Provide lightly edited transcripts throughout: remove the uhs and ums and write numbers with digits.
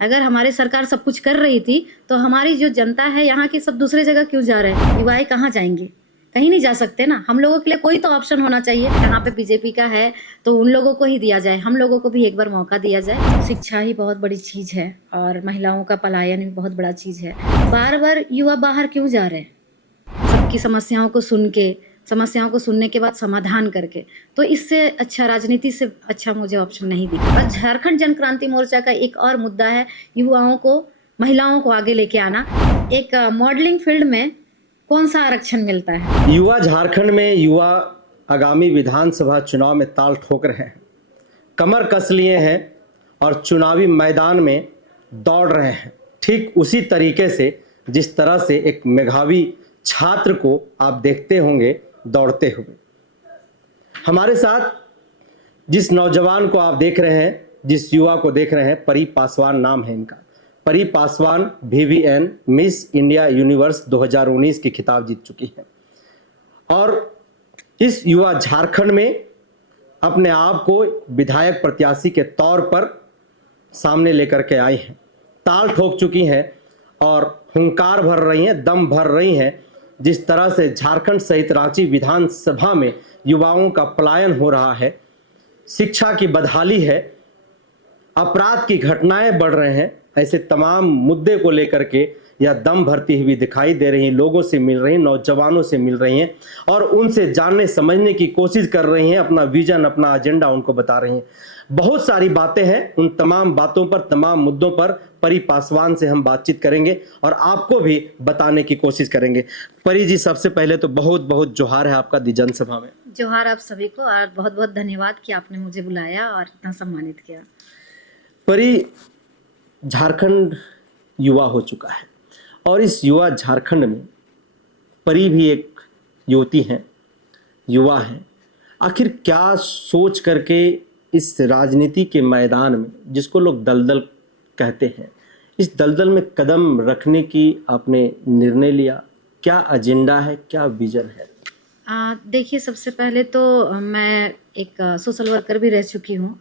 अगर हमारी सरकार सब कुछ कर रही थी तो हमारी जो जनता है यहाँ की सब दूसरे जगह क्यों जा रहे हैं? युवाएं कहाँ जाएंगे? कहीं नहीं जा सकते ना। हम लोगों के लिए कोई तो ऑप्शन होना चाहिए। यहाँ पे बीजेपी का है तो उन लोगों को ही दिया जाए, हम लोगों को भी एक बार मौका दिया जाए। शिक्षा ही बहुत बड़ी चीज है और महिलाओं का पलायन भी बहुत बड़ा चीज है। बार बार युवा बाहर क्यों जा रहे हैं? सबकी समस्याओं को सुन के, समस्याओं को सुनने के बाद समाधान करके, तो इससे अच्छा, राजनीति से अच्छा मुझे ऑप्शन नहीं दिखा। और झारखंड जन क्रांति मोर्चा का एक और मुद्दा है युवाओं को, महिलाओं को आगे लेके आना। एक मॉडलिंग फील्ड में कौन सा आरक्षण मिलता है? युवा झारखंड में युवा आगामी विधानसभा चुनाव में ताल ठोक रहे हैं, कमर कस लिए हैं और चुनावी मैदान में दौड़ रहे हैं। ठीक उसी तरीके से जिस तरह से एक मेधावी छात्र को आप देखते होंगे दौड़ते हुए। हमारे साथ जिस नौजवान को आप देख रहे हैं, जिस युवा को देख रहे हैं, परी पासवान नाम है इनका। परी Paswan VVN miss India universe 2019 की खिताब जीत चुकी है और इस युवा झारखंड में अपने आप को विधायक प्रत्याशी के तौर पर सामने लेकर के आई हैं, ताल ठोक चुकी हैं और हुंकार भर रही हैं, दम भर रही हैं। जिस तरह से झारखंड सहित रांची विधानसभा में युवाओं का पलायन हो रहा है, शिक्षा की बदहाली है, अपराध की घटनाएं बढ़ रहे हैं, ऐसे तमाम मुद्दे को लेकर के यह दम भरती हुई दिखाई दे रही हैं, लोगों से मिल रही हैं, नौजवानों से मिल रही हैं और उनसे जानने समझने की कोशिश कर रही हैं, अपना विजन, अपना एजेंडा उनको बता रही हैं। बहुत सारी बातें हैं, उन तमाम बातों पर, तमाम मुद्दों पर परी पासवान से हम बातचीत करेंगे और आपको भी बताने की कोशिश करेंगे। परी जी, सबसे पहले तो बहुत बहुत जोहार है आपका दी जनसभा में। जोहार आप सभी को और बहुत बहुत धन्यवाद कि आपने मुझे बुलाया और इतना सम्मानित किया। परी, झारखंड युवा हो चुका है और इस युवा झारखंड में परी भी एक युवती हैं, युवा हैं। आखिर क्या सोच करके इस राजनीति के मैदान में, जिसको लोग दलदल कहते हैं, इस दलदल में कदम रखने की आपने निर्णय लिया? क्या एजेंडा है, क्या विजन है? देखिए, सबसे पहले तो मैं एक सोशल वर्कर भी रह चुकी हूँ।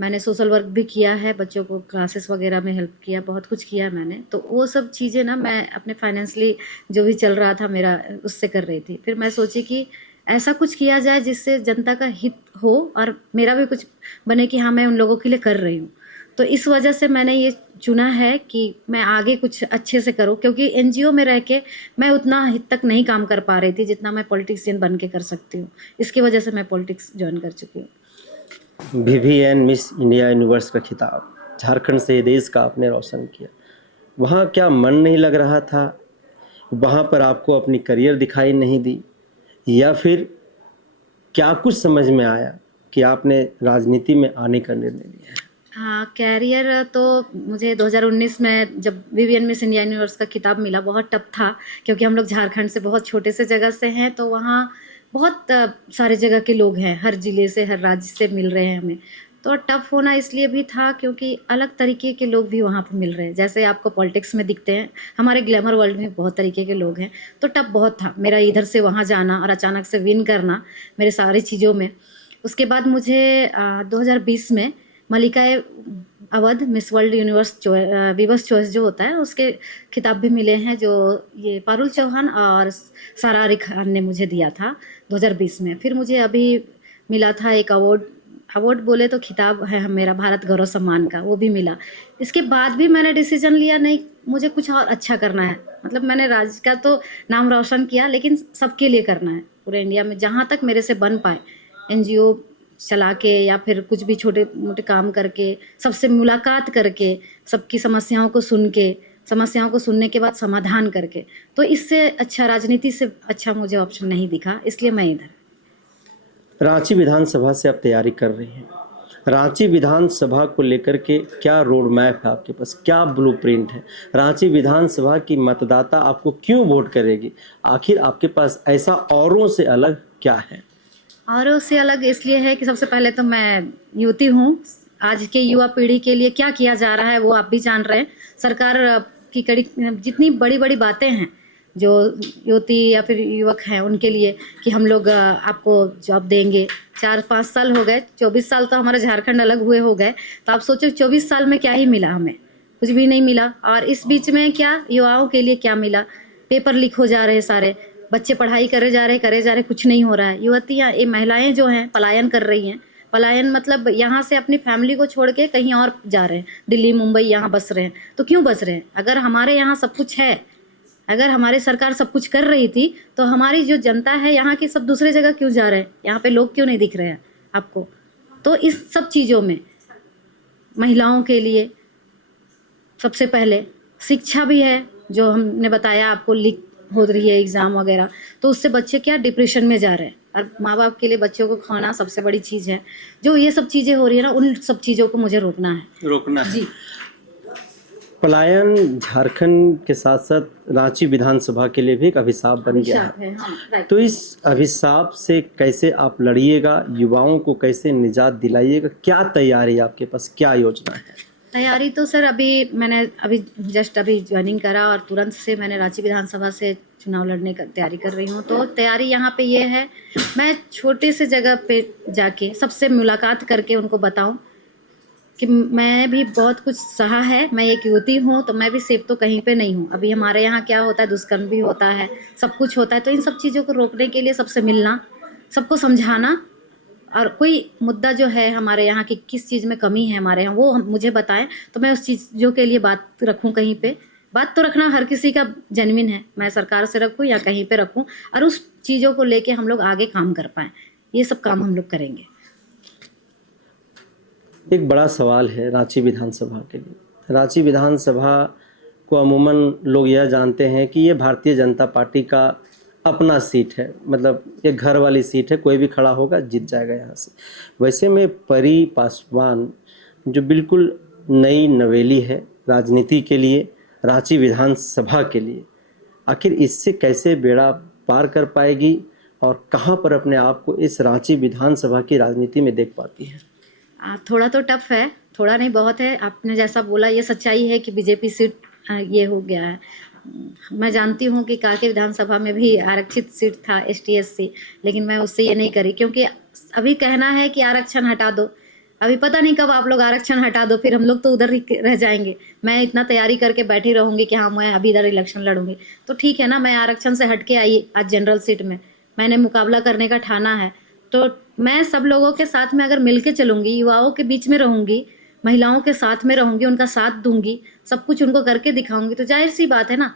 मैंने सोशल वर्क भी किया है, बच्चों को क्लासेस वगैरह में हेल्प किया, बहुत कुछ किया मैंने। तो वो सब चीज़ें ना मैं अपने फाइनेंशियली जो भी चल रहा था मेरा, उससे कर रही थी। फिर मैं सोची कि ऐसा कुछ किया जाए जिससे जनता का हित हो और मेरा भी कुछ बने कि हाँ, मैं उन लोगों के लिए कर रही हूँ। तो इस वजह से मैंने ये चुना है कि मैं आगे कुछ अच्छे से करूँ, क्योंकि NGO में रह के मैं उतना हित तक नहीं काम कर पा रही थी जितना मैं पॉलिटिशियन बन के कर सकती हूँ। इसकी वजह से मैं पॉलिटिक्स ज्वाइन कर चुकी हूँ। VVN मिस इंडिया यूनिवर्स का खिताब झारखंड से देश का आपने रोशन किया। वहाँ क्या मन नहीं लग रहा था? वहाँ पर आपको अपनी करियर दिखाई नहीं दी, या फिर क्या कुछ समझ में आया कि आपने राजनीति में आने का निर्णय लिया है? हाँ, कैरियर तो मुझे 2019 में जब VVN मिस इंडिया यूनिवर्स का खिताब मिला, बहुत टफ था, क्योंकि हम लोग झारखंड से बहुत छोटे से जगह से हैं। तो वहाँ बहुत सारे जगह के लोग हैं, हर ज़िले से, हर राज्य से मिल रहे हैं हमें। तो टफ होना इसलिए भी था क्योंकि अलग तरीके के लोग भी वहाँ पे मिल रहे हैं। जैसे आपको पॉलिटिक्स में दिखते हैं, हमारे ग्लैमर वर्ल्ड में बहुत तरीके के लोग हैं। तो टफ बहुत था मेरा इधर से वहाँ जाना और अचानक से विन करना मेरे सारी चीज़ों में। उसके बाद मुझे 2020 में Malika Awadh Miss World Universe viewers choice जो होता है, उसके खिताब भी मिले हैं, जो ये पारुल चौहान और सारा अली खान ने मुझे दिया था 2020 में। फिर मुझे अभी मिला था एक अवार्ड बोले तो खिताब है मेरा, भारत गौरव सम्मान का, वो भी मिला। इसके बाद भी मैंने डिसीजन लिया, नहीं मुझे कुछ और अच्छा करना है। मतलब मैंने राज्य का तो नाम रोशन किया, लेकिन सबके लिए करना है, पूरे इंडिया में जहाँ तक मेरे से बन पाए, NGO चला के या फिर कुछ भी छोटे मोटे काम करके, सबसे मुलाकात करके, सबकी समस्याओं को सुन के, समस्याओं को सुनने के बाद समाधान करके, तो इससे अच्छा, राजनीति से अच्छा मुझे ऑप्शन नहीं दिखा, इसलिए मैं इधर। रांची विधानसभा से आप तैयारी कर रही हैं, रांची विधानसभा को लेकर के क्या रोड मैप है आपके पास, क्या ब्लूप्रिंट है? रांची विधानसभा की मतदाता आपको क्यों वोट करेगी? आखिर आपके पास ऐसा औरों से अलग क्या है? और उससे अलग इसलिए है कि सबसे पहले तो मैं युवती हूँ। आज के युवा पीढ़ी के लिए क्या किया जा रहा है वो आप भी जान रहे हैं। सरकार की कड़ी जितनी बड़ी बड़ी बातें हैं जो युवती या फिर युवक हैं उनके लिए, कि हम लोग आपको जॉब देंगे। 4-5 साल हो गए, 24 साल तो हमारा झारखंड अलग हुए हो गए, तो आप सोचो 24 साल में क्या ही मिला हमें। कुछ भी नहीं मिला। और इस बीच में क्या युवाओं के लिए क्या मिला? पेपर लीक हो जा रहे सारे, बच्चे पढ़ाई करे जा रहे, कुछ नहीं हो रहा है। युवतियाँ, ये महिलाएं जो हैं पलायन कर रही हैं। पलायन मतलब यहाँ से अपनी फैमिली को छोड़ के कहीं और जा रहे हैं, दिल्ली मुंबई यहाँ बस रहे हैं। तो क्यों बस रहे हैं? अगर हमारे यहाँ सब कुछ है, अगर हमारी सरकार सब कुछ कर रही थी, तो हमारी जो जनता है यहाँ की सब दूसरे जगह क्यों जा रहे हैं? यहाँ पे लोग क्यों नहीं दिख रहे हैं आपको? तो इस सब चीज़ों में महिलाओं के लिए सबसे पहले शिक्षा भी है, जो हमने बताया आपको, लीक हो रही है एग्ज़ाम वगैरह, तो उससे बच्चे क्या डिप्रेशन में जा रहे हैं। और माँ बाप के लिए बच्चों को खाना सबसे बड़ी चीज़ है। जो ये सब चीज़ें हो रही है ना, उन सब चीज़ों को मुझे रोकना है। जी। पलायन झारखंड के साथ साथ रांची विधानसभा के लिए भी एक अभिशाप बन गया है। हाँ, तो इस अभिशाप से कैसे आप लड़िएगा, युवाओं को कैसे निजात दिलाइएगा, क्या तैयारी आपके पास, क्या योजना है? तैयारी तो सर मैंने जस्ट ज्वाइनिंग करा और तुरंत से मैंने रांची विधानसभा से चुनाव लड़ने का तैयारी कर रही हूँ। तो तैयारी यहाँ पे ये है, मैं छोटे से जगह पे जाके सबसे मुलाकात करके उनको बताऊँ कि मैं भी बहुत कुछ सहा है, मैं एक युवती हूँ, तो मैं भी सेफ तो कहीं पे नहीं हूँ। अभी हमारे यहाँ क्या होता है, दुष्कर्म भी होता है, सब कुछ होता है। तो इन सब चीज़ों को रोकने के लिए सबसे मिलना, सबको समझाना, और कोई मुद्दा जो है हमारे यहाँ की किस चीज़ में कमी है हमारे यहाँ, वो मुझे बताएं, तो मैं उस चीज़ों के लिए बात रखूँ। कहीं पे बात तो रखना हर किसी का जेन्युइन है, मैं सरकार से रखूँ या कहीं पे रखूँ, और उस चीज़ों को लेके हम लोग आगे काम कर पाएँ। ये सब काम हम लोग करेंगे। एक बड़ा सवाल है रांची विधानसभा के लिए। रांची विधानसभा को अमूमन लोग यह जानते हैं कि ये भारतीय जनता पार्टी का अपना सीट है, मतलब ये घर वाली सीट है, कोई भी खड़ा होगा जीत जाएगा यहाँ से। वैसे में परी पासवान जो बिल्कुल नई नवेली है राजनीति के लिए, रांची विधानसभा के लिए, आखिर इससे कैसे बेड़ा पार कर पाएगी और कहाँ पर अपने आप को इस रांची विधानसभा की राजनीति में देख पाती है? थोड़ा तो टफ है, थोड़ा नहीं बहुत है। आपने जैसा बोला ये सच्चाई है कि बीजेपी सीट ये हो गया है। मैं जानती हूँ कि कांके विधानसभा में भी आरक्षित सीट था ST/SC, लेकिन मैं उससे ये नहीं करी, क्योंकि अभी कहना है कि आरक्षण हटा दो। अभी पता नहीं कब आप लोग आरक्षण हटा दो, फिर हम लोग तो उधर ही रह जाएंगे। मैं इतना तैयारी करके बैठी रहूँगी कि हाँ मैं अभी इधर इलेक्शन लड़ूंगी, तो ठीक है ना। मैं आरक्षण से हट के आई आज जनरल सीट में, मैंने मुकाबला करने का ठाना है। तो मैं सब लोगों के साथ में अगर मिल के चलूँगी, युवाओं के बीच में रहूँगी, महिलाओं के साथ में रहूँगी, उनका साथ दूंगी, सब कुछ उनको करके दिखाऊंगी, तो जाहिर सी बात है ना,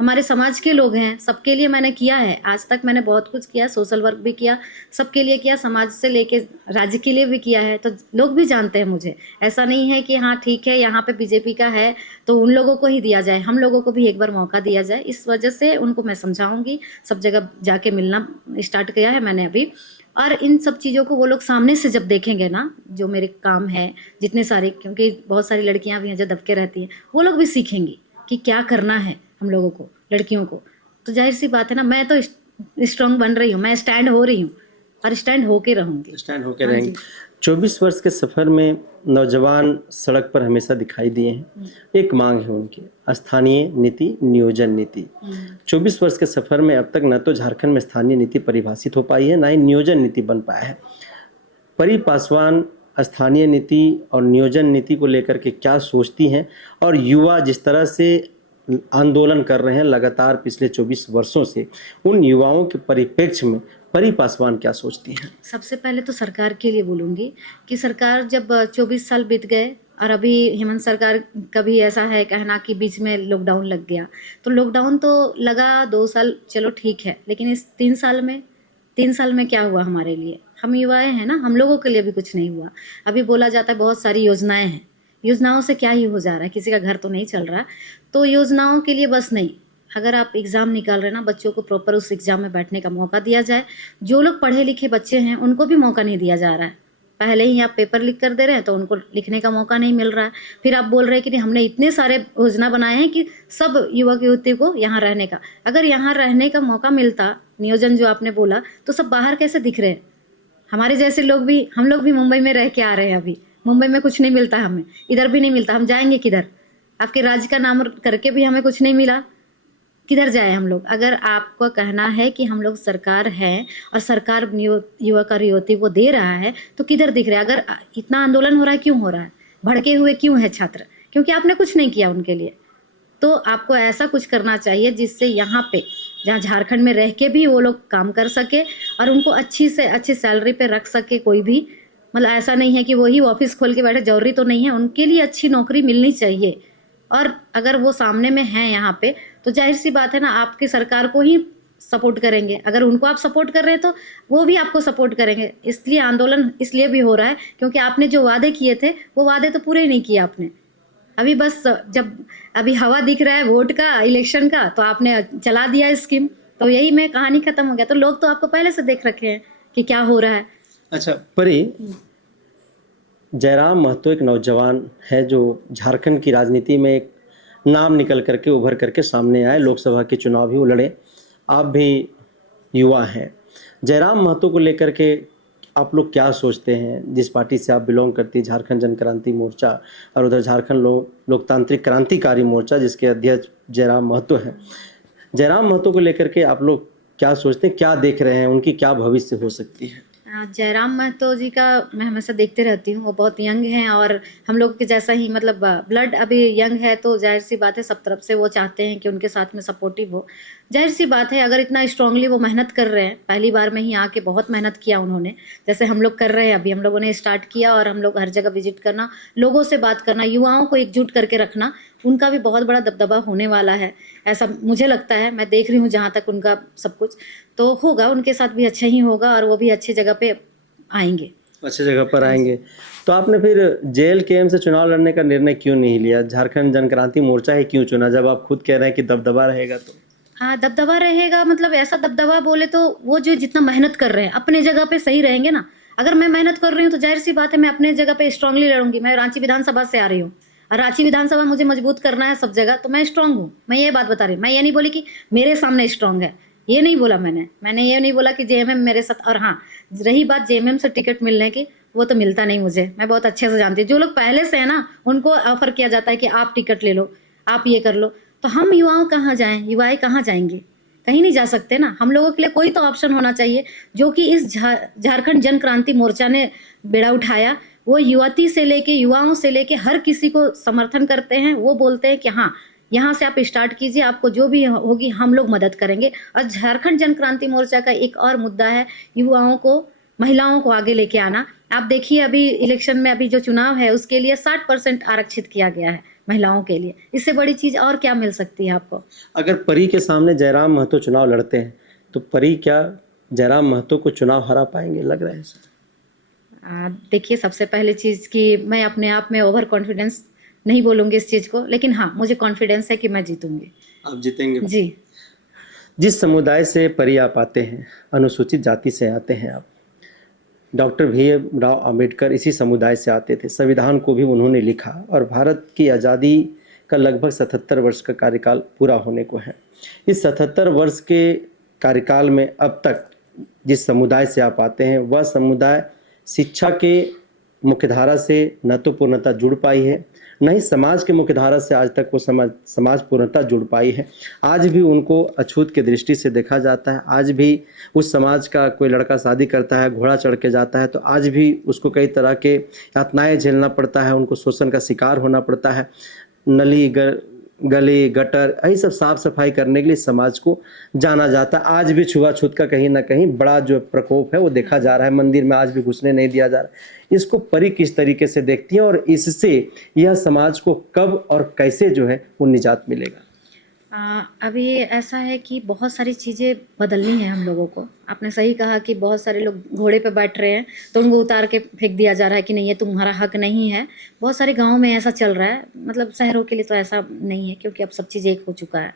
हमारे समाज के लोग हैं, सबके लिए मैंने किया है। आज तक मैंने बहुत कुछ किया, सोशल वर्क भी किया, सबके लिए किया, समाज से लेके राज्य के लिए भी किया है। तो लोग भी जानते हैं मुझे। ऐसा नहीं है कि हाँ ठीक है यहाँ पे बीजेपी का है तो उन लोगों को ही दिया जाए, हम लोगों को भी एक बार मौका दिया जाए। इस वजह से उनको मैं समझाऊंगी, सब जगह जाके मिलना स्टार्ट किया है मैंने अभी। और इन सब चीज़ों को वो लोग सामने से जब देखेंगे ना, जो मेरे काम है जितने सारे, क्योंकि बहुत सारी लड़कियां भी हैं जो दबके रहती हैं, वो लोग भी सीखेंगी कि क्या करना है हम लोगों को, लड़कियों को। तो जाहिर सी बात है ना, मैं तो स्ट्रांग बन रही हूँ, मैं स्टैंड हो रही हूँ और स्टैंड होके रहूँगी। स्टैंड होके रहेंगे। 24 वर्ष के सफ़र में नौजवान सड़क पर हमेशा दिखाई दिए हैं। एक मांग है उनकी, स्थानीय नीति, नियोजन नीति। 24 वर्ष के सफ़र में अब तक न तो झारखंड में स्थानीय नीति परिभाषित हो पाई है, ना ही नियोजन नीति बन पाया है। परी पासवान स्थानीय नीति और नियोजन नीति को लेकर के क्या सोचती हैं, और युवा जिस तरह से आंदोलन कर रहे हैं लगातार पिछले 24 वर्षों से, उन युवाओं के परिप्रेक्ष्य में परी पासवान क्या सोचती हैं? सबसे पहले तो सरकार के लिए बोलूँगी कि सरकार जब 24 साल बीत गए और अभी हेमंत सरकार का भी ऐसा है कहना कि बीच में लॉकडाउन लग गया, तो लॉकडाउन तो लगा 2 साल, चलो ठीक है, लेकिन इस 3 साल में क्या हुआ हमारे लिए? हम युवाएं हैं ना, हम लोगों के लिए भी कुछ नहीं हुआ। अभी बोला जाता है बहुत सारी योजनाएं हैं, योजनाओं से क्या ही हो जा रहा है, किसी का घर तो नहीं चल रहा। तो योजनाओं के लिए बस नहीं, अगर आप एग्ज़ाम निकाल रहे हैं ना, बच्चों को प्रॉपर उस एग्ज़ाम में बैठने का मौका दिया जाए। जो लोग पढ़े लिखे बच्चे हैं उनको भी मौका नहीं दिया जा रहा है। पहले ही आप पेपर लीक कर दे रहे हैं तो उनको लिखने का मौका नहीं मिल रहा है। फिर आप बोल रहे हैं कि नहीं, हमने इतने सारे योजना बनाए हैं कि सब युवक युवती को यहाँ रहने का, अगर यहाँ रहने का मौका मिलता, नियोजन जो आपने बोला, तो सब बाहर कैसे दिख रहे हैं? हमारे जैसे लोग भी, हम लोग भी मुंबई में रह के आ रहे हैं। अभी मुंबई में कुछ नहीं मिलता हमें, इधर भी नहीं मिलता, हम जाएंगे किधर? आपके राज्य का नाम करके भी हमें कुछ नहीं मिला, किधर जाए हम लोग? अगर आपको कहना है कि हम लोग सरकार हैं और सरकार युवक और युवती को दे रहा है, तो किधर दिख रहा है? अगर इतना आंदोलन हो रहा है, क्यों हो रहा है? भड़के हुए क्यों है छात्र? क्योंकि आपने कुछ नहीं किया उनके लिए। तो आपको ऐसा कुछ करना चाहिए जिससे यहाँ पे जहाँ झारखंड में रह के भी वो लोग काम कर सके और उनको अच्छी से अच्छी सैलरी पे रख सके कोई भी। मतलब ऐसा नहीं है कि वही ऑफिस खोल के बैठे, जरूरी तो नहीं है, उनके लिए अच्छी नौकरी मिलनी चाहिए। और अगर वो सामने में हैं यहाँ पे तो जाहिर सी बात है ना, आपकी सरकार को ही सपोर्ट करेंगे। अगर उनको आप सपोर्ट कर रहे हैं तो वो भी आपको सपोर्ट करेंगे। इसलिए आंदोलन इसलिए भी हो रहा है क्योंकि आपने जो वादे किए थे वो वादे तो पूरे नहीं किए आपने। अभी बस जब अभी हवा दिख रहा है वोट का, इलेक्शन का, तो आपने चला दिया स्कीम, तो यही में कहानी खत्म हो गया। तो लोग तो आपको पहले से देख रखे हैं कि क्या हो रहा है। अच्छा परी, जयराम महतो एक नौजवान है जो झारखंड की राजनीति में एक नाम निकल करके उभर करके सामने आए, लोकसभा के चुनाव भी वो लड़े। आप भी युवा हैं, जयराम महतो को लेकर के आप लोग क्या सोचते हैं? जिस पार्टी से आप बिलोंग करती है, झारखंड जन क्रांति मोर्चा, और उधर झारखंड लोकतांत्रिक क्रांतिकारी मोर्चा जिसके अध्यक्ष जयराम महतो हैं, जयराम महतो को लेकर के आप लोग क्या सोचते हैं, क्या देख रहे हैं, उनकी क्या भविष्य हो सकती है? जयराम महतो जी का मैं हमेशा देखते रहती हूँ। वो बहुत यंग हैं और हम लोग के जैसा ही, मतलब ब्लड अभी यंग है, तो जाहिर सी बात है सब तरफ से वो चाहते हैं कि उनके साथ में सपोर्टिव हो। जाहिर सी बात है अगर इतना स्ट्रांगली वो मेहनत कर रहे हैं, पहली बार में ही आके बहुत मेहनत किया उन्होंने, जैसे हम लोग कर रहे हैं अभी। हम लोगों ने स्टार्ट किया और हम लोग हर जगह विजिट करना, लोगों से बात करना, युवाओं को एकजुट करके रखना, उनका भी बहुत बड़ा दबदबा होने वाला है, ऐसा मुझे लगता है। मैं देख रही हूँ जहाँ तक उनका सब कुछ, तो होगा उनके साथ भी अच्छा ही होगा और वो भी अच्छी जगह पे आएंगे, अच्छी जगह पर आएंगे। तो आपने फिर JLKM से चुनाव लड़ने का निर्णय क्यों नहीं लिया? झारखंड जन क्रांति मोर्चा ही क्यों चुना, जब आप खुद कह रहे हैं कि दबदबा रहेगा? तो हाँ, दबदबा रहेगा, मतलब ऐसा दबदबा बोले तो वो जो जितना मेहनत कर रहे हैं अपने जगह पे सही रहेंगे ना। अगर मैं मेहनत कर रही हूँ तो जाहिर सी बात है मैं अपने जगह पे स्ट्रांगली लड़ूंगी। मैं रांची विधानसभा से आ रही हूँ और रांची विधानसभा मुझे मजबूत करना है सब जगह, तो मैं स्ट्रांग हूँ। मैं ये बात बता रही हूँ, मैं ये नहीं बोली कि मेरे सामने स्ट्रांग है, ये नहीं बोला मैंने ये नहीं बोला कि JMM मेरे साथ। और हाँ, रही बात JMM से टिकट मिलने की, वो तो मिलता नहीं मुझे, मैं बहुत अच्छे से जानती हूँ। जो लोग पहले से है ना उनको ऑफर किया जाता है कि आप टिकट ले लो, आप ये कर लो, तो हम युवाओं कहाँ जाएं? युवाएं कहाँ जाएंगे? कहीं नहीं जा सकते ना। हम लोगों के लिए कोई तो ऑप्शन होना चाहिए, जो कि इस झारखंड जन क्रांति मोर्चा ने बेड़ा उठाया। वो युवती से लेके युवाओं से लेके हर किसी को समर्थन करते हैं। वो बोलते हैं कि हाँ, यहाँ से आप स्टार्ट कीजिए, आपको जो भी होगी हम लोग मदद करेंगे। और झारखंड जन क्रांति मोर्चा का एक और मुद्दा है युवाओं को, महिलाओं को आगे लेके आना। आप देखिए अभी इलेक्शन में अभी जो चुनाव है उसके लिए 60% आरक्षित किया गया है महिलाओं के लिए। इससे बड़ी चीज और क्या मिल सकती है आपको? अगर परी के सामने जयराम महतो चुनाव लड़ते हैं तो परी क्या जयराम महतो को चुनाव हरा पाएंगे, लग रहा है सर? देखिए, सबसे पहले चीज कि मैं अपने आप में ओवर कॉन्फिडेंस नहीं बोलूंगी इस चीज को, लेकिन हाँ मुझे कॉन्फिडेंस है कि मैं जीतूंगी। आप जीतेंगे जी। जिस समुदाय से परी आप आते हैं, अनुसूचित जाति से आते हैं आप, डॉक्टर भीमराव अंबेडकर इसी समुदाय से आते थे। संविधान को भी उन्होंने लिखा और भारत की आज़ादी का लगभग 77 वर्ष का कार्यकाल पूरा होने को है। इस 77 वर्ष के कार्यकाल में अब तक जिस समुदाय से आप आते हैं वह समुदाय शिक्षा के मुख्यधारा से न तो पूर्णतः जुड़ पाई है, न ही समाज के मुख्यधारा से आज तक वो समाज पूर्णतः जुड़ पाई है। आज भी उनको अछूत की दृष्टि से देखा जाता है। आज भी उस समाज का कोई लड़का शादी करता है, घोड़ा चढ़ के जाता है, तो आज भी उसको कई तरह के यातनाएं झेलना पड़ता है, उनको शोषण का शिकार होना पड़ता है। नली गली गटर यही सब साफ सफाई करने के लिए समाज को जाना जाता है। आज भी छुआछूत का कहीं ना कहीं बड़ा जो प्रकोप है वो देखा जा रहा है। मंदिर में आज भी घुसने नहीं दिया जा रहा। इसको परी किस तरीके से देखती है और इससे यह समाज को कब और कैसे जो है वो निजात मिलेगा? अभी ऐसा है कि बहुत सारी चीज़ें बदलनी है हम लोगों को। आपने सही कहा कि बहुत सारे लोग घोड़े पे बैठ रहे हैं तो उनको उतार के फेंक दिया जा रहा है कि नहीं ये तुम्हारा हक नहीं है। बहुत सारे गाँव में ऐसा चल रहा है, मतलब शहरों के लिए तो ऐसा नहीं है क्योंकि अब सब चीज़ एक हो चुका है।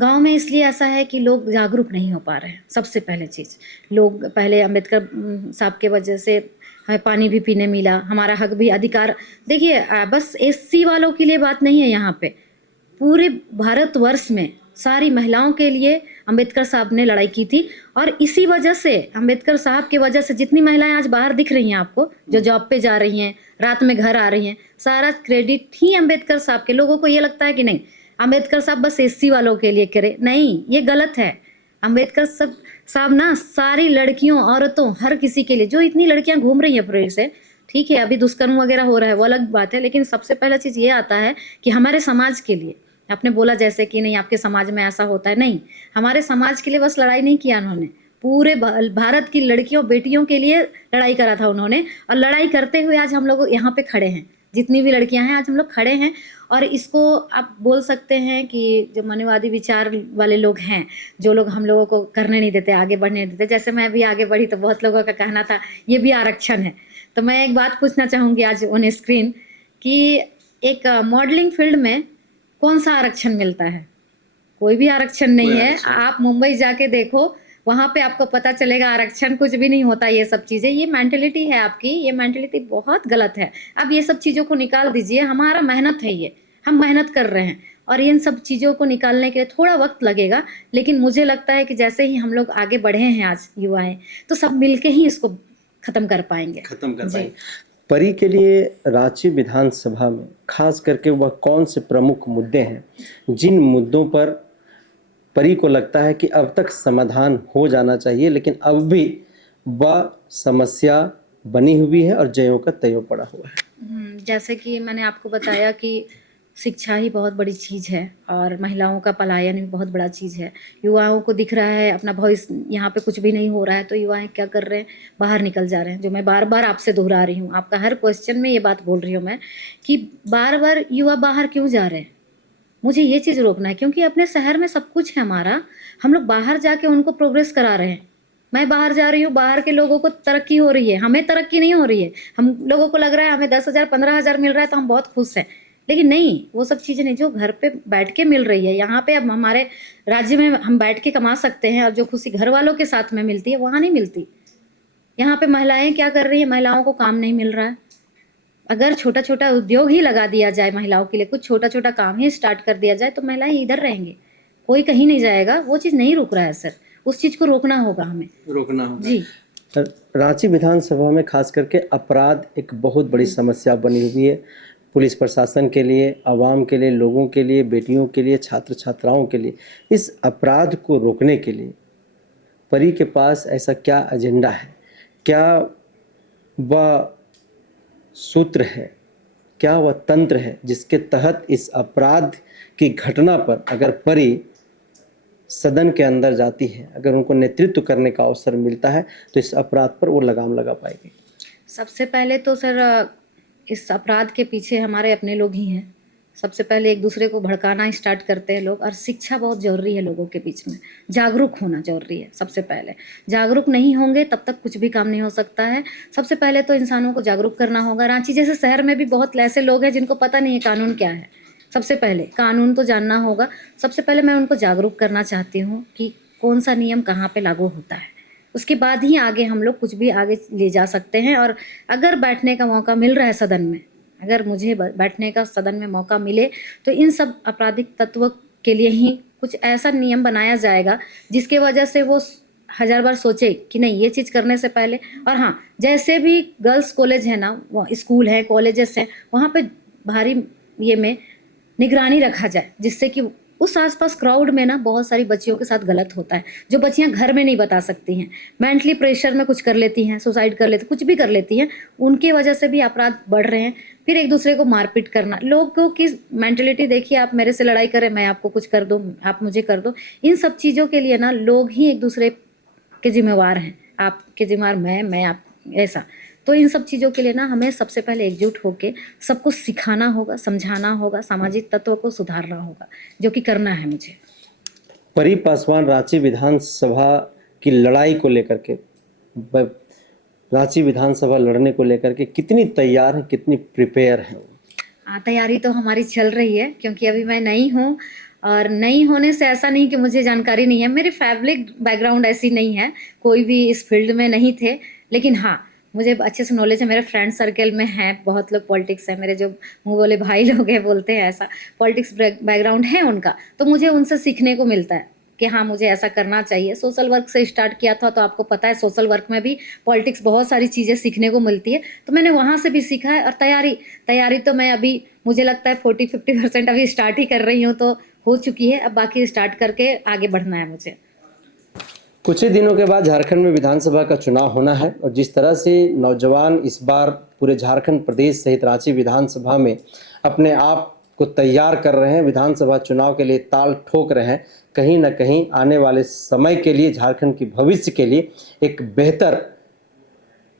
गांव में इसलिए ऐसा है कि लोग जागरूक नहीं हो पा रहे हैं। सबसे पहले चीज़, लोग पहले अंबेडकर साहब के वजह से हमें पानी भी पीने मिला, हमारा हक भी अधिकार। देखिए बस SC वालों के लिए बात नहीं है यहाँ पे, पूरे भारतवर्ष में सारी महिलाओं के लिए अंबेडकर साहब ने लड़ाई की थी। और इसी वजह से, अंबेडकर साहब की वजह से जितनी महिलाएं आज बाहर दिख रही हैं आपको, जो जॉब पे जा रही हैं, रात में घर आ रही हैं, सारा क्रेडिट ही अंबेडकर साहब के। लोगों को ये लगता है कि नहीं अंबेडकर साहब बस SC वालों के लिए करे, नहीं, ये गलत है। अंबेडकर साहब ना सारी लड़कियों, औरतों, हर किसी के लिए, जो इतनी लड़कियां घूम रही हैं परेड से, ठीक है, अभी दुष्कर्म वगैरह हो रहा है वो अलग बात है, लेकिन सबसे पहला चीज़ ये आता है कि हमारे समाज के लिए, आपने बोला जैसे कि नहीं आपके समाज में ऐसा होता है, नहीं, हमारे समाज के लिए बस लड़ाई नहीं किया उन्होंने, पूरे भारत की लड़कियों बेटियों के लिए लड़ाई करा था उन्होंने, और लड़ाई करते हुए आज हम लोग यहाँ पे खड़े हैं, जितनी भी लड़कियां हैं आज हम लोग खड़े हैं। और इसको आप बोल सकते हैं कि जो मनुवादी विचार वाले लोग हैं, जो लोग हम लोगों को करने नहीं देते, आगे बढ़ने नहीं देते, जैसे मैं भी आगे बढ़ी तो बहुत लोगों का कहना था ये भी आरक्षण है। तो मैं एक बात पूछना चाहूँगी आज ऑन स्क्रीन कि एक मॉडलिंग फील्ड में कौन सा आरक्षण मिलता है? कोई भी आरक्षण नहीं है। आप मुंबई जाके देखो, वहाँ पे आपको पता चलेगा आरक्षण कुछ भी नहीं होता। ये सब चीज़ें, ये मेंटेलिटी है आपकी, ये मेंटेलिटी बहुत गलत है। अब ये सब चीज़ों को निकाल दीजिए, हमारा मेहनत है ये, हम मेहनत कर रहे हैं और इन सब चीज़ों को निकालने के लिए थोड़ा वक्त लगेगा, लेकिन मुझे लगता है कि जैसे ही हम लोग आगे बढ़े हैं आज युवाएं, तो सब मिलके ही इसको खत्म कर पाएंगे। परी के लिए रांची विधानसभा में खास करके वह कौन से प्रमुख मुद्दे हैं जिन मुद्दों पर परी को लगता है कि अब तक समाधान हो जाना चाहिए, लेकिन अब भी वह समस्या बनी हुई है और जयों का तयों पड़ा हुआ है? जैसे कि मैंने आपको बताया कि शिक्षा ही बहुत बड़ी चीज़ है और महिलाओं का पलायन भी बहुत बड़ा चीज़ है। युवाओं को दिख रहा है अपना भविष्य, यहाँ पे कुछ भी नहीं हो रहा है, तो युवाएं क्या कर रहे हैं, बाहर निकल जा रहे हैं। जो मैं बार बार आपसे दोहरा रही हूँ, आपका हर क्वेश्चन में ये बात बोल रही हूँ मैं कि बार बार युवा बाहर क्यों जा रहे हैं। मुझे ये चीज़ रोकना है, क्योंकि अपने शहर में सब कुछ है हमारा, हम लोग बाहर जाके उनको प्रोग्रेस करा रहे हैं। मैं बाहर जा रही हूँ, बाहर के लोगों को तरक्की हो रही है, हमें तरक्की नहीं हो रही है। हम लोगों को लग रहा है हमें 10,000 15,000 मिल रहा है तो हम बहुत खुश हैं, लेकिन नहीं, वो सब चीज़ें नहीं, जो घर पे बैठ के मिल रही है। यहाँ पे अब हमारे राज्य में हम बैठ के कमा सकते हैं और जो खुशी घर वालों के साथ में मिलती है वहाँ नहीं मिलती। यहाँ पे महिलाएं क्या कर रही है, महिलाओं को काम नहीं मिल रहा है। अगर छोटा छोटा उद्योग ही लगा दिया जाए महिलाओं के लिए, कुछ छोटा छोटा काम ही स्टार्ट कर दिया जाए, तो महिलाएं इधर रहेंगी, कोई कहीं नहीं जाएगा। वो चीज़ नहीं रुक रहा है सर, उस चीज़ को रोकना होगा, हमें रोकना होगा जी। रांची विधानसभा में खास करके अपराध एक बहुत बड़ी समस्या बनी हुई है, पुलिस प्रशासन के लिए, आवाम के लिए, लोगों के लिए, बेटियों के लिए, छात्र छात्राओं के लिए। इस अपराध को रोकने के लिए परी के पास ऐसा क्या एजेंडा है, क्या वह सूत्र है, क्या वह तंत्र है जिसके तहत इस अपराध की घटना पर अगर परी सदन के अंदर जाती है, अगर उनको नेतृत्व करने का अवसर मिलता है, तो इस अपराध पर वो लगाम लगा पाएगी? सबसे पहले तो सर इस अपराध के पीछे हमारे अपने लोग ही हैं। सबसे पहले एक दूसरे को भड़काना स्टार्ट करते हैं लोग, और शिक्षा बहुत ज़रूरी है लोगों के बीच में, जागरूक होना ज़रूरी है। सबसे पहले जागरूक नहीं होंगे तब तक कुछ भी काम नहीं हो सकता है। सबसे पहले तो इंसानों को जागरूक करना होगा। रांची जैसे शहर में भी बहुत ऐसे लोग हैं जिनको पता नहीं है कानून क्या है। सबसे पहले कानून तो जानना होगा। सबसे पहले मैं उनको जागरूक करना चाहती हूँ कि कौन सा नियम कहाँ पे लागू होता है, उसके बाद ही आगे हम लोग कुछ भी आगे ले जा सकते हैं। और अगर बैठने का मौका मिल रहा है सदन में, अगर मुझे बैठने का सदन में मौका मिले, तो इन सब आपराधिक तत्व के लिए ही कुछ ऐसा नियम बनाया जाएगा जिसके वजह से वो 1000 बार सोचे कि नहीं, ये चीज़ करने से पहले। और हाँ, जैसे भी गर्ल्स कॉलेज है ना, वो स्कूल हैं, कॉलेजेस हैं, वहाँ पे भारी ये में निगरानी रखा जाए, जिससे कि उस आसपास क्राउड में ना बहुत सारी बच्चियों के साथ गलत होता है, जो बच्चियां घर में नहीं बता सकती हैं, मेंटली प्रेशर में कुछ कर लेती हैं, सुसाइड कर लेती, कुछ भी कर लेती हैं, उनकी वजह से भी अपराध बढ़ रहे हैं। फिर एक दूसरे को मारपीट करना, लोगों की मेंटलिटी देखिए, आप मेरे से लड़ाई करें, मैं आपको कुछ कर दूँ, आप मुझे कर दो। इन सब चीज़ों के लिए ना लोग ही एक दूसरे के जिम्मेवार हैं, आपके जिम्मेवार मैं आप, ऐसा। तो इन सब चीज़ों के लिए ना हमें सबसे पहले एकजुट होकर सबको सिखाना होगा, समझाना होगा, सामाजिक तत्वों को सुधारना होगा, जो कि करना है मुझे। परी पासवान रांची विधानसभा की लड़ाई को लेकर के, रांची विधानसभा लड़ने को लेकर के कितनी तैयार हैं, कितनी प्रिपेयर हैं? तैयारी तो हमारी चल रही है, क्योंकि अभी मैं नई हूँ, और नई होने से ऐसा नहीं कि मुझे जानकारी नहीं है। मेरी फैमिली बैकग्राउंड ऐसी नहीं है, कोई भी इस फील्ड में नहीं थे, लेकिन हाँ, मुझे अच्छे से नॉलेज है। मेरे फ्रेंड सर्कल में हैं बहुत लोग, पॉलिटिक्स है, मेरे जो मुँह बोले भाई लोग हैं, बोलते हैं ऐसा, पॉलिटिक्स बैकग्राउंड है उनका, तो मुझे उनसे सीखने को मिलता है कि हाँ, मुझे ऐसा करना चाहिए। सोशल वर्क से स्टार्ट किया था, तो आपको पता है सोशल वर्क में भी पॉलिटिक्स बहुत सारी चीज़ें सीखने को मिलती है, तो मैंने वहाँ से भी सीखा है। और तैयारी तो मैं अभी, मुझे लगता है 40-50% अभी स्टार्ट ही कर रही हूँ, तो हो चुकी है। अब बाकी स्टार्ट करके आगे बढ़ना है मुझे। कुछ ही दिनों के बाद झारखंड में विधानसभा का चुनाव होना है और जिस तरह से नौजवान इस बार पूरे झारखंड प्रदेश सहित रांची विधानसभा में अपने आप को तैयार कर रहे हैं, विधानसभा चुनाव के लिए ताल ठोक रहे हैं, कहीं ना कहीं आने वाले समय के लिए, झारखंड के भविष्य के लिए एक बेहतर,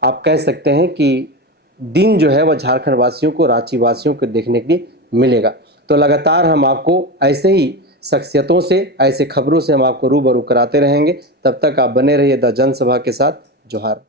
आप कह सकते हैं कि दिन जो है वह झारखंड वासियों को, रांची वासियों को देखने के लिए मिलेगा। तो लगातार हम आपको ऐसे ही शख्सियतों से, ऐसे खबरों से हम आपको रूबरू कराते रहेंगे। तब तक आप बने रहिए द जनसभा के साथ। जोहार।